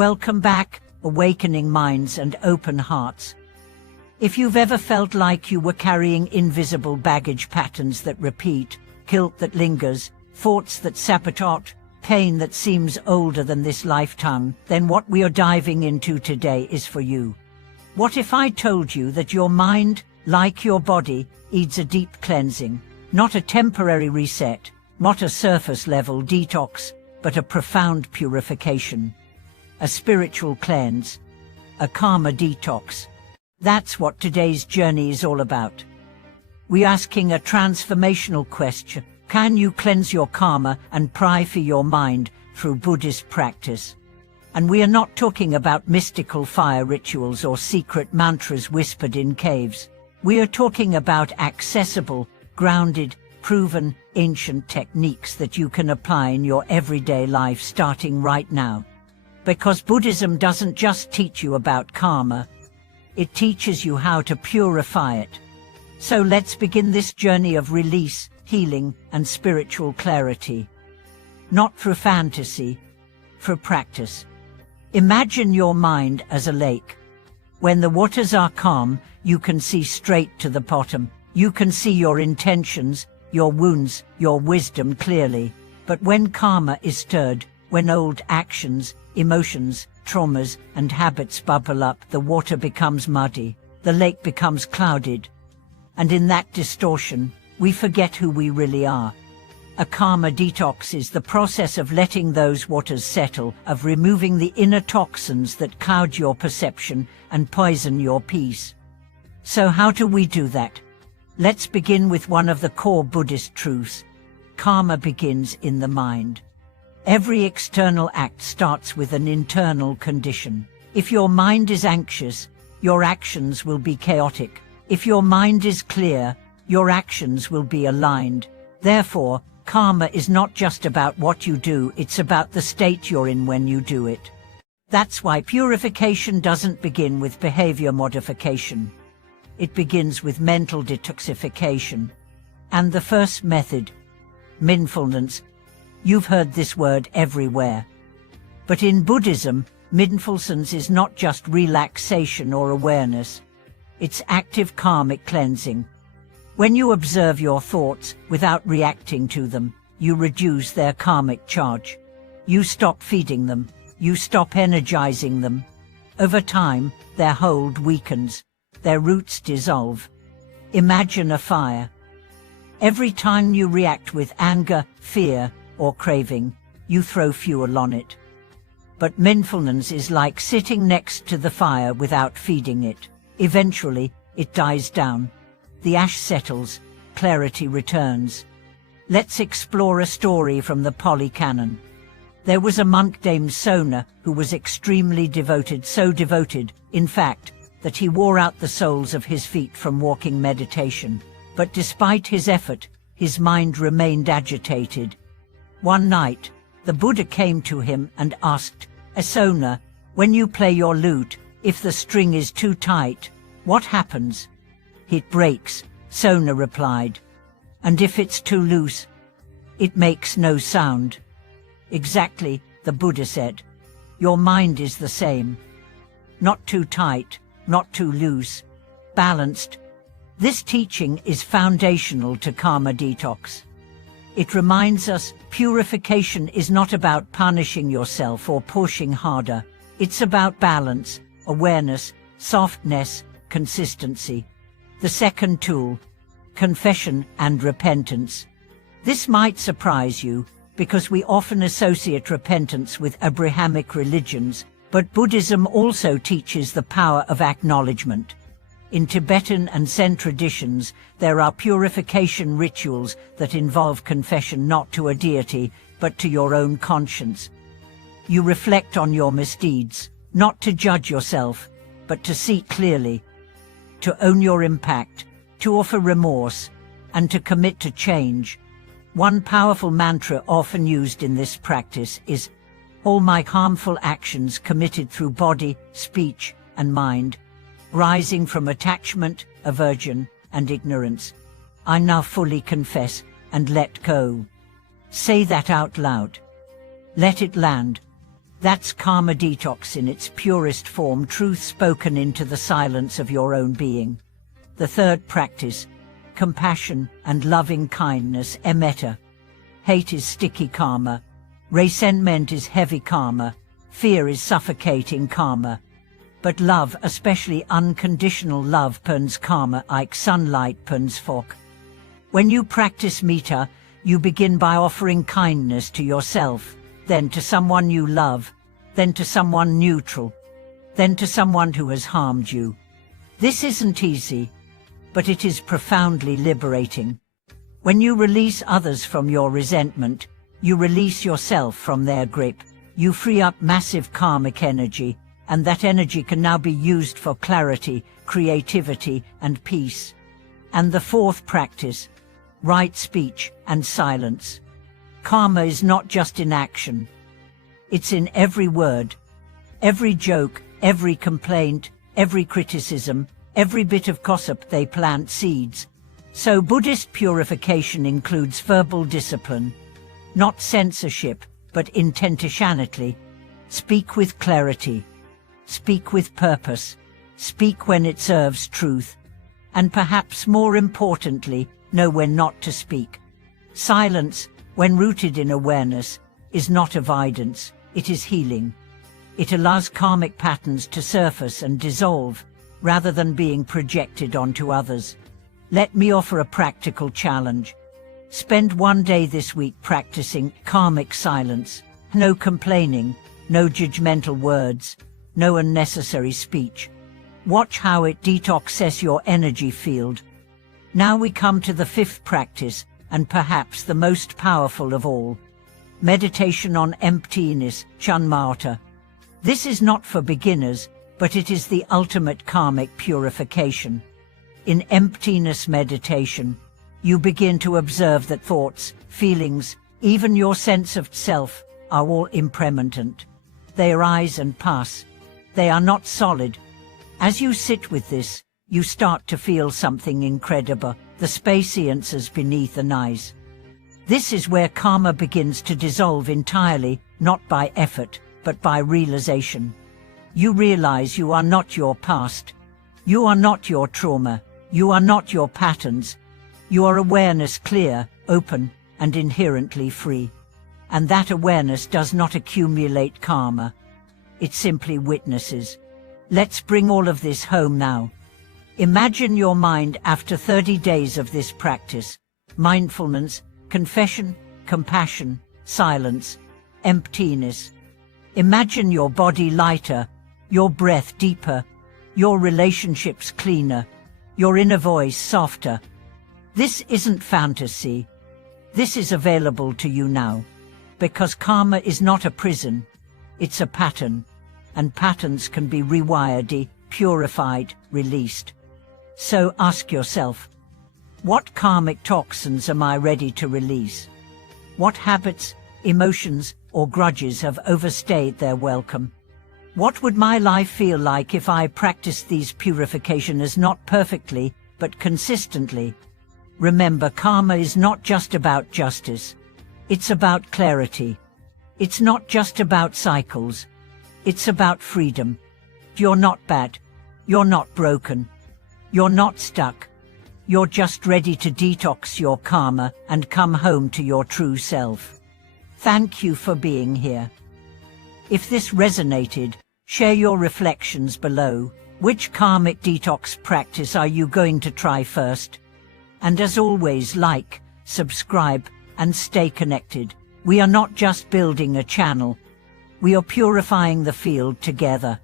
Welcome back, awakening minds and open hearts. If you've ever felt like you were carrying invisible baggage patterns that repeat, guilt that lingers, thoughts that sabotage, pain that seems older than this lifetime, then what we are diving into today is for you. What if I told you that your mind, like your body, needs a deep cleansing, not a temporary reset, not a surface-level detox, but a profound purification, a spiritual cleanse, a karma detox? That's what today's journey is all about. We're asking a transformational question: can you cleanse your karma and purify your mind through Buddhist practice? And we are not talking about mystical fire rituals or secret mantras whispered in caves. We are talking about accessible, grounded, proven, ancient techniques that you can apply in your everyday life starting right now. Because Buddhism doesn't just teach you about karma, it teaches you how to purify it. So let's begin this journey of release, healing, and spiritual clarity. Not through fantasy, through practice. Imagine your mind as a lake. When the waters are calm, you can see straight to the bottom. You can see your intentions, your wounds, your wisdom clearly. But when karma is stirred, when old actions, emotions, traumas, and habits bubble up, the water becomes muddy, the lake becomes clouded. And in that distortion, we forget who we really are. A karma detox is the process of letting those waters settle, of removing the inner toxins that cloud your perception and poison your peace. So how do we do that? Let's begin with one of the core Buddhist truths. Karma begins in the mind. Every external act starts with an internal condition. If your mind is anxious, your actions will be chaotic. If your mind is clear, your actions will be aligned. Therefore, karma is not just about what you do, it's about the state you're in when you do it. That's why purification doesn't begin with behavior modification. It begins with mental detoxification. And the first method, mindfulness. You've heard this word everywhere. But in Buddhism, mindfulness is not just relaxation or awareness. It's active karmic cleansing. When you observe your thoughts without reacting to them, you reduce their karmic charge. You stop feeding them. You stop energizing them. Over time, their hold weakens. Their roots dissolve. Imagine a fire. Every time you react with anger, fear, or craving, you throw fuel on it. But mindfulness is like sitting next to the fire without feeding it. Eventually, it dies down. The ash settles, clarity returns. Let's explore a story from the Pali Canon. There was a monk named Sona who was extremely devoted, so devoted, in fact, that he wore out the soles of his feet from walking meditation. But despite his effort, his mind remained agitated. One night, the Buddha came to him and asked, "Sona, when you play your lute, if the string is too tight, what happens?" "It breaks," Sona replied. "And if it's too loose?" "It makes no sound." "Exactly," the Buddha said. "Your mind is the same. Not too tight, not too loose, balanced." This teaching is foundational to karma detox. It reminds us purification is not about punishing yourself or pushing harder. It's about balance, awareness, softness, consistency. The second tool, confession and repentance. This might surprise you, because we often associate repentance with Abrahamic religions, but Buddhism also teaches the power of acknowledgement. In Tibetan and Zen traditions, there are purification rituals that involve confession not to a deity, but to your own conscience. You reflect on your misdeeds, not to judge yourself, but to see clearly, to own your impact, to offer remorse, and to commit to change. One powerful mantra often used in this practice is, "All my harmful actions committed through body, speech, and mind, rising from attachment, aversion, and ignorance, I now fully confess and let go." Say that out loud. Let it land. That's karma detox in its purest form, truth spoken into the silence of your own being. The third practice, compassion and loving kindness, metta. Hate is sticky karma. Resentment is heavy karma. Fear is suffocating karma. But love, especially unconditional love, burns karma like sunlight burns fog. When you practice metta, you begin by offering kindness to yourself, then to someone you love, then to someone neutral, then to someone who has harmed you. This isn't easy, but it is profoundly liberating. When you release others from your resentment, you release yourself from their grip. You free up massive karmic energy, and that energy can now be used for clarity, creativity, and peace. And the fourth practice, right speech and silence. Karma is not just in action. It's in every word, every joke, every complaint, every criticism, every bit of gossip. They plant seeds. So Buddhist purification includes verbal discipline, not censorship, but intentionality. Speak with clarity. Speak with purpose. Speak when it serves truth. And perhaps more importantly, know when not to speak. Silence, when rooted in awareness, is not avoidance, it is healing. It allows karmic patterns to surface and dissolve, rather than being projected onto others. Let me offer a practical challenge. Spend one day this week practicing karmic silence. No complaining, no judgmental words, no unnecessary speech. Watch how it detoxes your energy field. Now we come to the fifth practice, and perhaps the most powerful of all. Meditation on emptiness, Shanmata. This is not for beginners, but it is the ultimate karmic purification. In emptiness meditation, you begin to observe that thoughts, feelings, even your sense of self, are all impermanent. They arise and pass. They are not solid. As you sit with this, you start to feel something incredible, the spaciences beneath the eyes. This is where karma begins to dissolve entirely, not by effort, but by realization. You realize you are not your past. You are not your trauma. You are not your patterns. Your awareness clear, open, and inherently free. And that awareness does not accumulate karma. It simply witnesses. Let's bring all of this home now. Imagine your mind after 30 days of this practice. Mindfulness, confession, compassion, silence, emptiness. Imagine your body lighter, your breath deeper, your relationships cleaner, your inner voice softer. This isn't fantasy. This is available to you now. Because karma is not a prison, it's a pattern. And patterns can be rewired, purified, released. So ask yourself, what karmic toxins am I ready to release? What habits, emotions, or grudges have overstayed their welcome? What would my life feel like if I practiced these purifications not perfectly, but consistently? Remember, karma is not just about justice. It's about clarity. It's not just about cycles. It's about freedom. You're not bad. You're not broken. You're not stuck. You're just ready to detox your karma and come home to your true self. Thank you for being here. If this resonated, share your reflections below. Which karmic detox practice are you going to try first? And as always, like, subscribe, and stay connected. We are not just building a channel. We are purifying the field together.